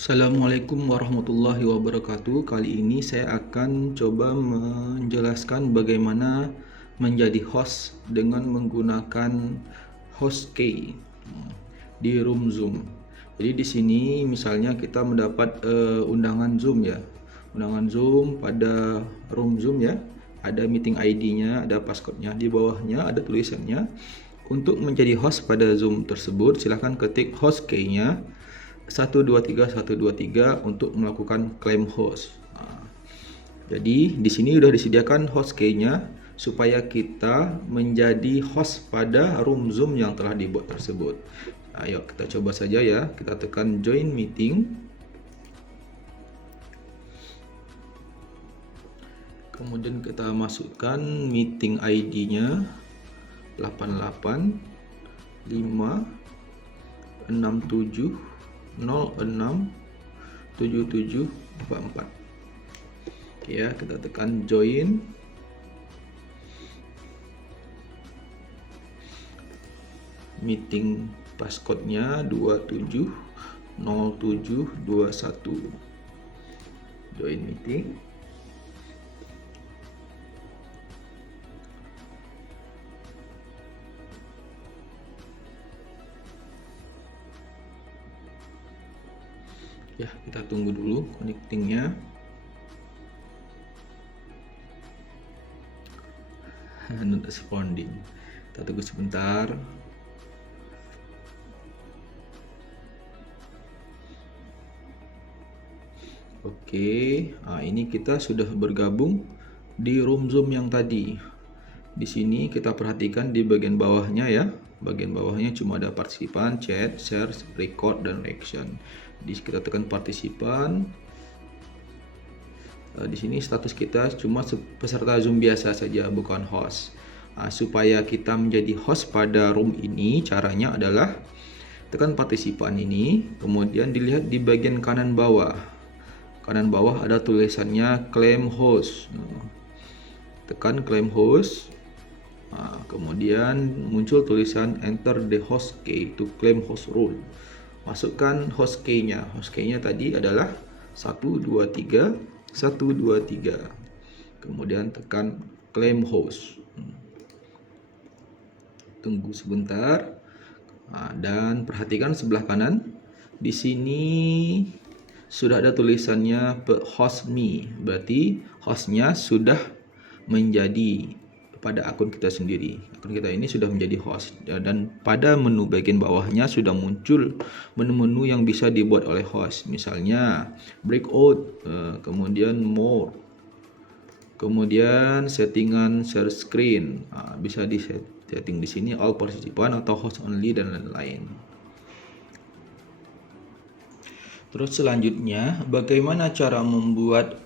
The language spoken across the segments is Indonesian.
Assalamualaikum warahmatullahi wabarakatuh. Kali ini saya akan coba menjelaskan bagaimana menjadi host dengan menggunakan host key di room Zoom. Jadi di sini misalnya kita mendapat undangan Zoom ya. Undangan Zoom pada room Zoom ya. Ada meeting ID-nya, ada passcode-nya, di bawahnya ada tulisannya. Untuk menjadi host pada Zoom tersebut, silahkan ketik host key-nya 123 untuk melakukan klaim host. Jadi di sini sudah disediakan host key-nya supaya kita menjadi host pada room Zoom yang telah dibuat tersebut. Ayo kita coba saja ya. Kita tekan join meeting. Kemudian kita masukkan meeting ID-nya 88 5 67 06 7744. Oke ya, kita tekan join. Meeting passcode-nya 270721. Join meeting. Ya, kita tunggu dulu connectingnya. Not responding. Kita tunggu sebentar. Oke, ini kita sudah bergabung di room Zoom yang tadi. Di sini kita perhatikan di bagian bawahnya ya. Bagian bawahnya cuma ada partisipan, chat, share, record, dan reaction. Di kita tekan partisipan. Di sini status kita cuma peserta Zoom biasa saja, bukan host. Supaya kita menjadi host pada room ini, caranya adalah tekan partisipan ini, kemudian dilihat di bagian kanan bawah. Kanan bawah ada tulisannya claim host. Tekan claim host. Kemudian muncul tulisan enter the host key to claim host role. Masukkan host key-nya. Host key-nya tadi adalah 123 123. Kemudian tekan claim host. Tunggu sebentar. Dan perhatikan sebelah kanan. Di sini sudah ada tulisannya host me. Berarti hostnya sudah menjadi pada akun kita sendiri. Akun kita ini sudah menjadi host, dan pada menu bagian bawahnya sudah muncul menu-menu yang bisa dibuat oleh host. Misalnya breakout, kemudian more, kemudian settingan share screen, bisa di setting di sini all partisipan atau host only dan lain-lain. Terus selanjutnya, bagaimana cara membuat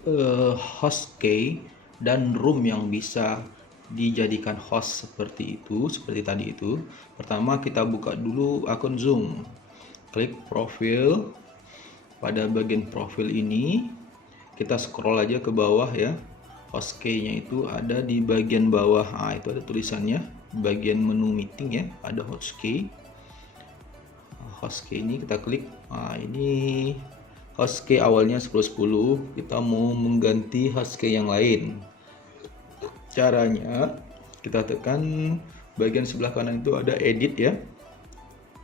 host key dan room yang bisa dijadikan host seperti itu, seperti tadi itu. Pertama kita buka dulu akun Zoom. Klik profil. Pada bagian profil ini kita scroll aja ke bawah ya. Host key-nya itu ada di bagian bawah. Itu ada tulisannya, bagian menu meeting ya, ada host key. Host key ini kita klik. Ini host key awalnya 1010, kita mau mengganti host key yang lain. Caranya kita tekan bagian sebelah kanan itu ada edit ya.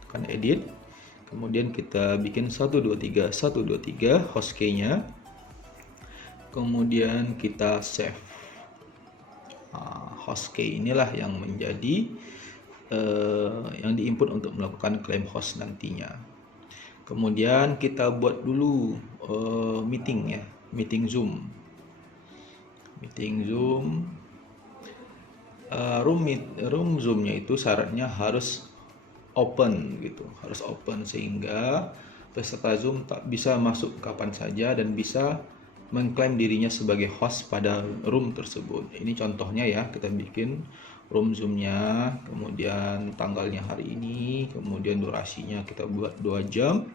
Tekan edit. Kemudian kita bikin 123 host key-nya. Kemudian kita save. Host key inilah yang menjadi yang diinput untuk melakukan claim host nantinya. Kemudian kita buat dulu meeting ya, meeting Zoom. Room Zoom-nya itu syaratnya harus open gitu, harus open sehingga peserta Zoom tak bisa masuk kapan saja dan bisa mengklaim dirinya sebagai host pada room tersebut. Ini contohnya ya, kita bikin room Zoom-nya, kemudian tanggalnya hari ini, kemudian durasinya kita buat 2 jam.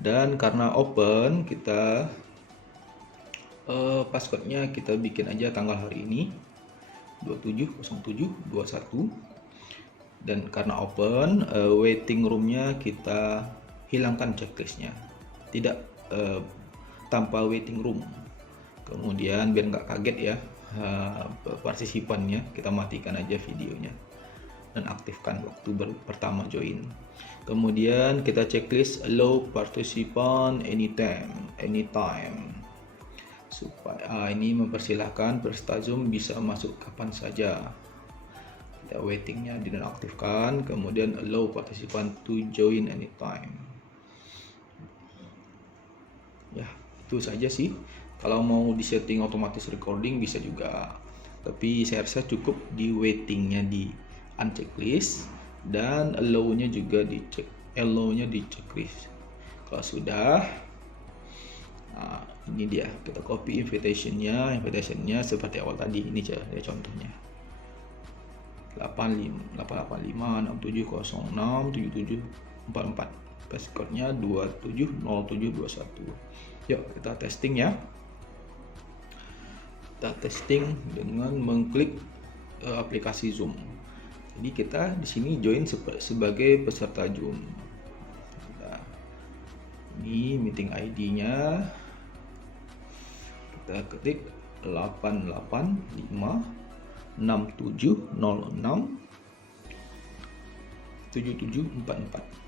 Dan karena open, kita passwordnya kita bikin aja tanggal hari ini 270721. Dan karena open, waiting roomnya kita hilangkan checklistnya, tidak tanpa waiting room. Kemudian biar nggak kaget ya partisipannya, kita matikan aja videonya dan aktifkan waktu pertama join. Kemudian kita checklist allow participant anytime supaya ini mempersilahkan peserta Zoom bisa masuk kapan saja. Kita waitingnya dinonaktifkan, kemudian allow participant to join anytime. Ya, itu saja sih. Kalau mau disetting otomatis recording bisa juga, tapi saya rasa cukup di waitingnya di unchecklist dan allow-nya juga dicek, allow-nya di checklist. Kalau sudah, nah, ini dia, kita copy invitationnya seperti awal tadi. Ini ya contohnya 8580677067744, passcode-nya 270721. Yuk kita testing ya. Kita testing dengan mengklik aplikasi Zoom. Jadi kita di sini join sebagai peserta Zoom. Nah, ini meeting ID-nya kita ketik 88567067744.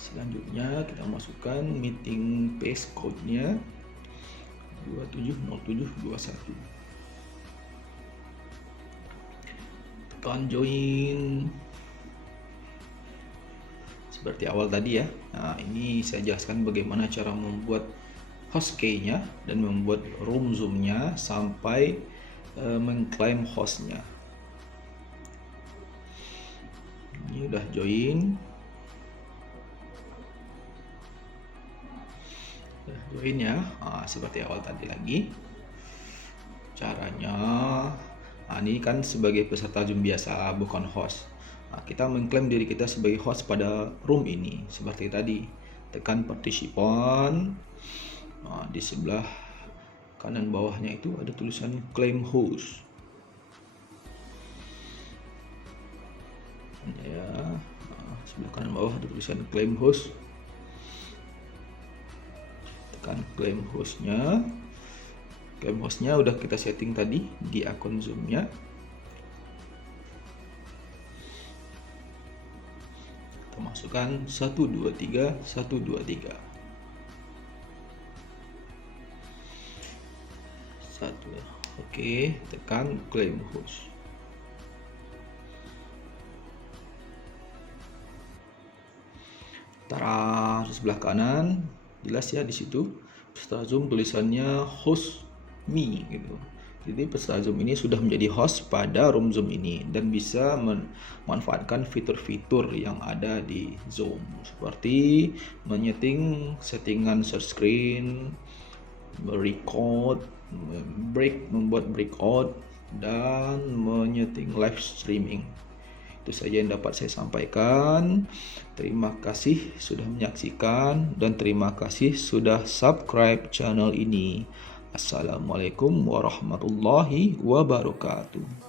Selanjutnya kita masukkan meeting paste code-nya 270721. Tekan join seperti awal tadi ya. Nah, ini saya jelaskan bagaimana cara membuat host key-nya dan membuat room Zoom-nya sampai mengklaim host-nya. Ini udah join. Join ya, seperti awal tadi lagi caranya. Ini kan sebagai peserta Zoom biasa, bukan host. Kita mengklaim diri kita sebagai host pada room ini seperti tadi. Tekan participant. Di sebelah kanan bawahnya itu ada tulisan claim host ya. Sebelah kanan bawah ada tulisan claim host. Claim hostnya udah kita setting tadi di akun Zoom-nya. Kita masukkan 123 123 1. Oke, tekan claim host. Tara, di sebelah kanan jelas ya, di situ peserta Zoom tulisannya host me gitu. Jadi peserta Zoom ini sudah menjadi host pada room Zoom ini dan bisa memanfaatkan fitur-fitur yang ada di Zoom seperti menyeting settingan share screen, merecord, membuat breakout, dan menyeting live streaming. Itu saja yang dapat saya sampaikan. Terima kasih sudah menyaksikan dan terima kasih sudah subscribe channel ini. Assalamualaikum warahmatullahi wabarakatuh.